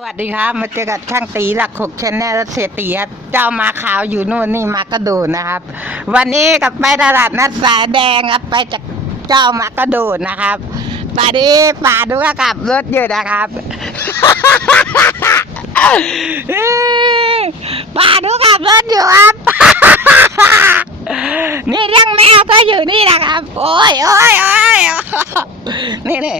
สวัสดีครับมาเจอกับช่างตีหลักหกชแนลเสียตีครับ เจ้ามาขาวอยู่นู่นนี่มากระโดดนะครับ วันนี้กับไปตลาดนัดสายแดงครับ ไปจากเจ้ามากระโดดนะครับตอนนี้ป่าดูก็กลับรถอยู่นะครับป่าดูกลับรถอยู่ครับ นี่เรื่องแมวก็อยู่นี่นะครับ โอ้ยโอ้ยโอ้ยนี่นี่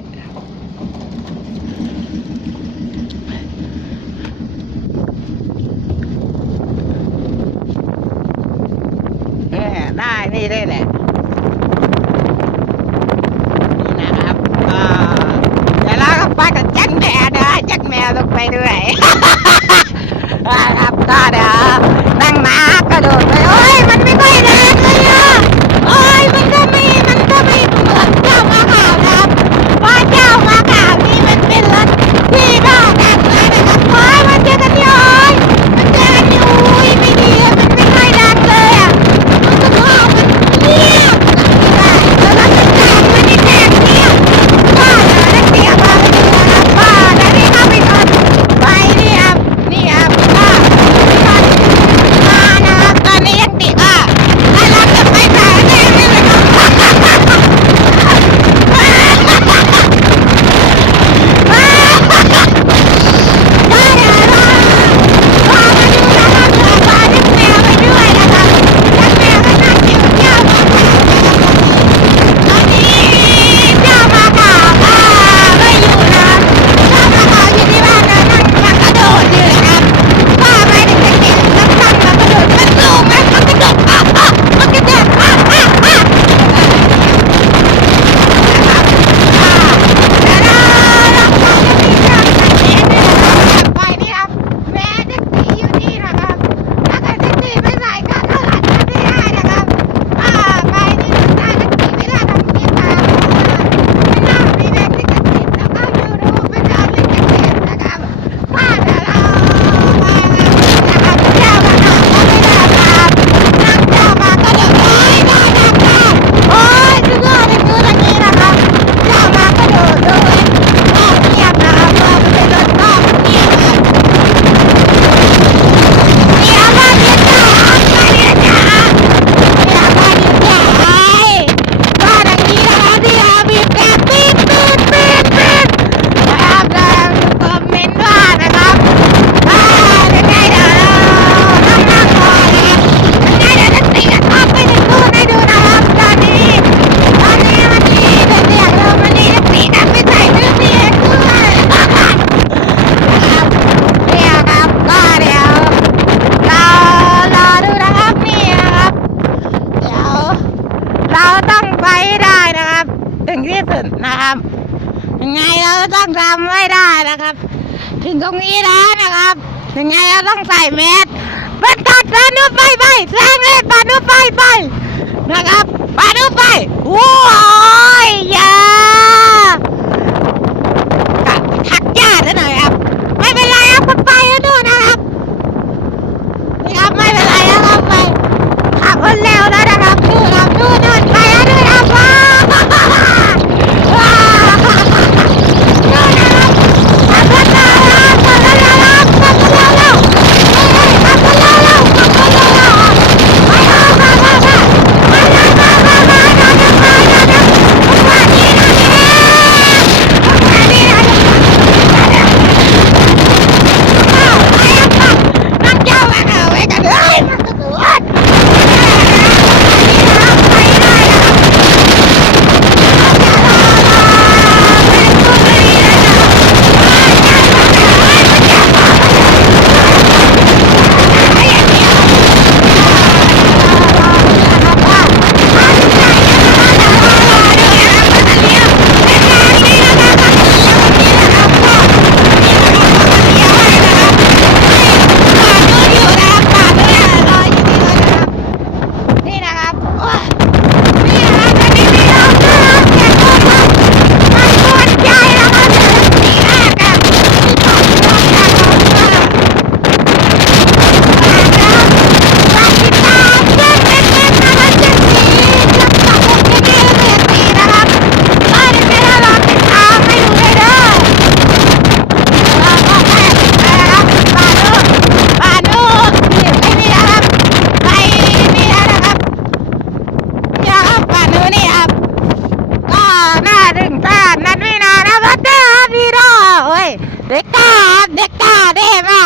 นี่ได้แหละนี่นะครับเดี๋ยวเราก็ไปกับจักแมวนะจักแมวลงไปด้วยครับก็เดี๋ยวนั่งมา้นนะครับ ยังไงเราต้องทำไม่ได้นะครับ ถึงตรงนี้แล้วนะครับ ยังไงเราต้องใส่เมสบรรทัดแซงนุไปไปแซงเลยปานุไปไปนะครับปานุไปโอ้ยยา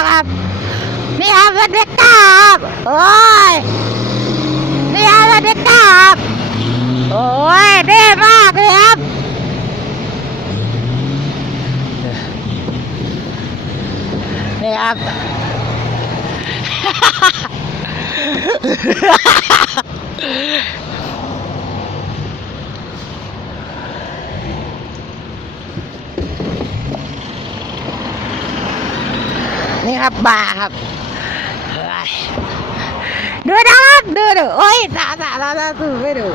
ครับนี่ครับรถเด็กก้าครับโอ้ยนี่ครับรถเด็กก้าครับโอ้ยเท่มากเลยครับนี่ครับ นี่ครับบาครับเดูนะครับดูดูโอ้ยสาสาสาสาสูไม่ดู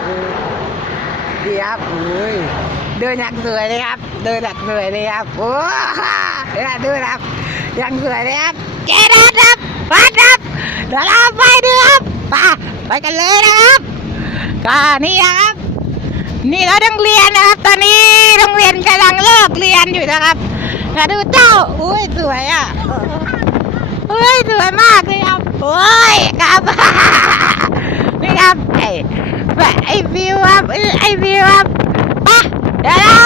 ดีครับโอ้ยเดินอย่างสวยเลยครับเดินอย่างสวยเลยครับโอ้เดี๋ยดูนะครับอย่างสวยเลยครับเจดันครับมาครับเดี๋ยวเราไปดูครับไปไปกันเลยนะครับก็นี่นะครับ นี่เราต้องเรียนนะครับ ตอนนี้โรงเรียนกำลังเลิกเรียนอยู่นะครับมาดูเจ้าอุ้ยสวยอะ เฮ้ยสวยมากเลยครับโอ้ยครับนี่ครับไอ้ไอ้วิวครับไอ้วิวครับปะเดี๋ยวนะ